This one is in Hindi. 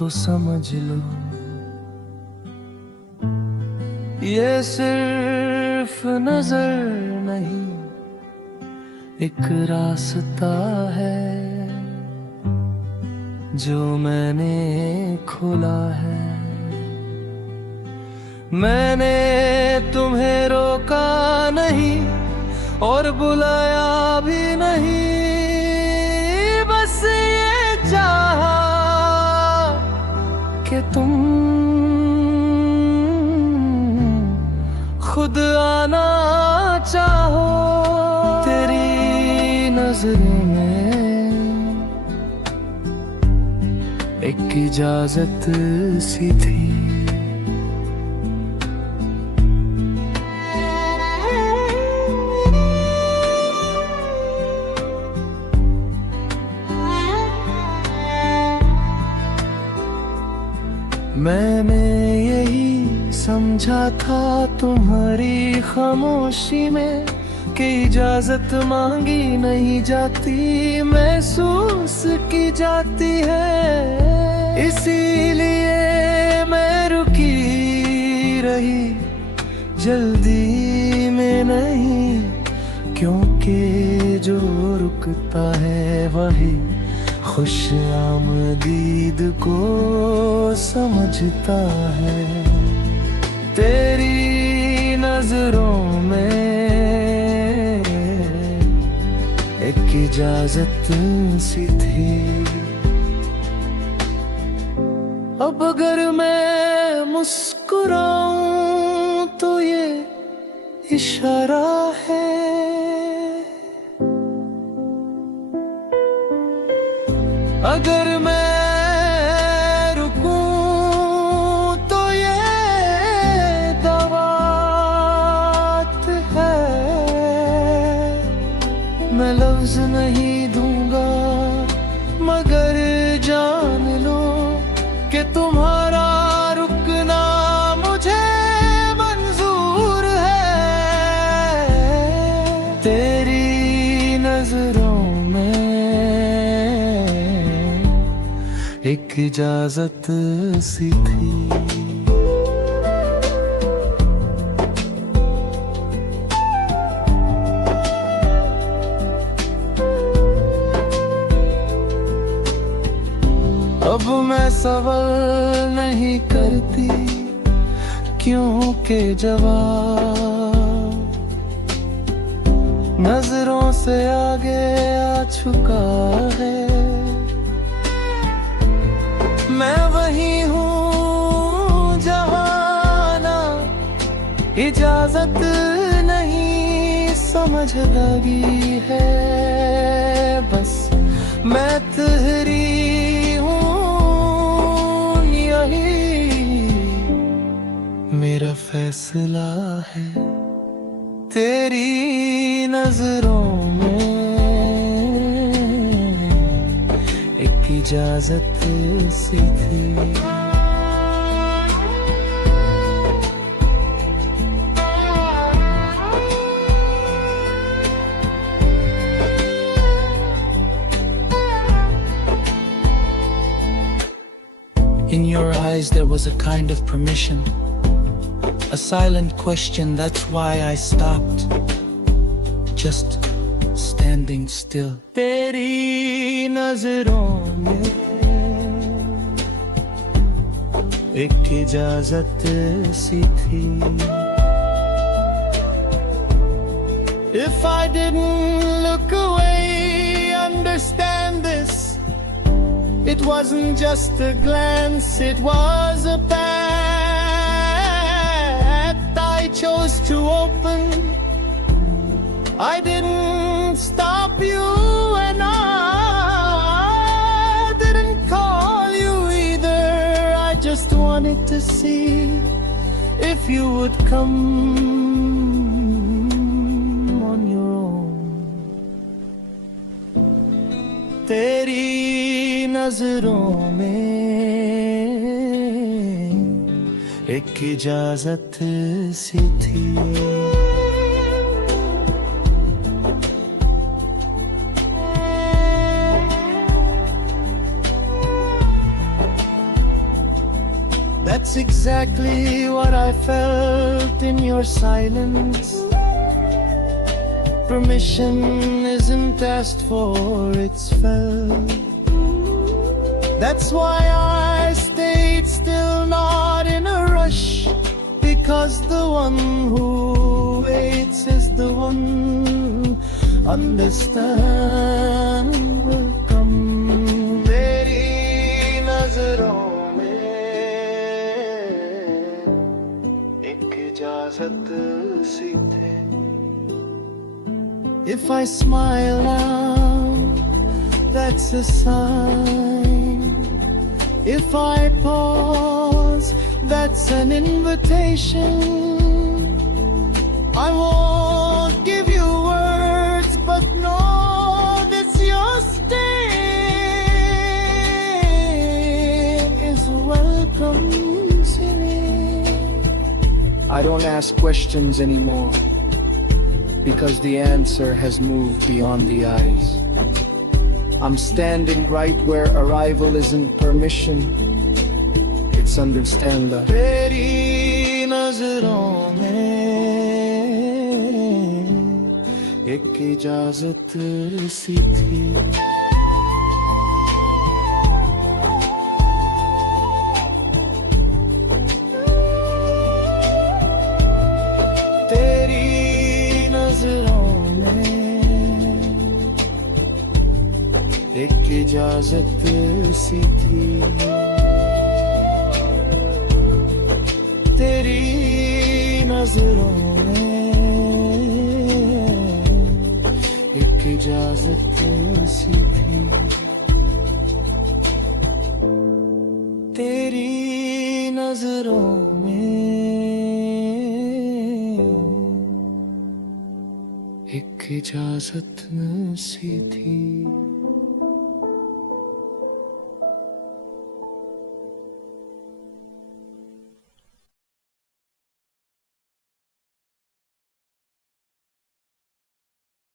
तो समझ लो, ये सिर्फ नजर नहीं एक रास्ता है जो मैंने खोला है। मैंने तुम्हें रोका नहीं और बुलाया भी नहीं, बस ये चाहा कि तुम खुद आना चाहो। तेरी नजरों में एक इजाजत सी थी, मैंने यही समझा था तुम्हारी खामोशी में कि इजाजत मांगी नहीं जाती, महसूस की जाती है। इसीलिए मैं रुकी रही, जल्दी में नहीं, क्योंकि जो रुकता है वही खुश आमदीद को समझता है। तेरी नजरों में एक इजाजत सी थी। अब अगर मैं मुस्कुराऊं तो ये इशारा है, अगर मैं रुकूं तो ये दावत है। मैं लफ्ज नहीं दूंगा मगर जान लो कि तुम्हारा रुकना मुझे मंजूर है। तेरी नजरों एक इजाजत सी थी। अब मैं सवाल नहीं करती क्योंकि जवाब नजरों से आगे आ चुका है। मैं वही हूँ जहाना इजाजत नहीं समझ लगी है, बस मैं तेरी हूँ, यही मेरा फैसला है। तेरी नजरों में एक इजाजत सी थी। In your eyes there was a kind of permission, a silent question, that's why I stopped, just standing still. तेरी नजरों में एक इजाजत सी थी। If I didn't look away, understand this, it wasn't just a glance, it was a path I chose to open. I didn't stop you and I didn't call you either. I just wanted to see if you would come on your own. तेरी नजरों में एक इजाजत सी थी। That's exactly what I felt in your silence. Permission isn't asked for, it's felt. That's why I stayed still, not in a rush, because the one who waits is the one understand will come. तेरी नजरों में एक इजाजत सी थे. If I smile now, that's a sign. If I pause, that's an invitation. I won't give you words, but know this your stay is welcome to me. I don't ask questions anymore, because the answer has moved beyond the eyes. I'm standing right where arrival isn't permission, it's understand. तेरी नजरों में एक इजाजत सी थी. तेरी नजरों में एक इजाजत सी थी. तेरी नजरों में एक इजाजत सी थी. तेरी नजरों में एक इजाजत सी थी.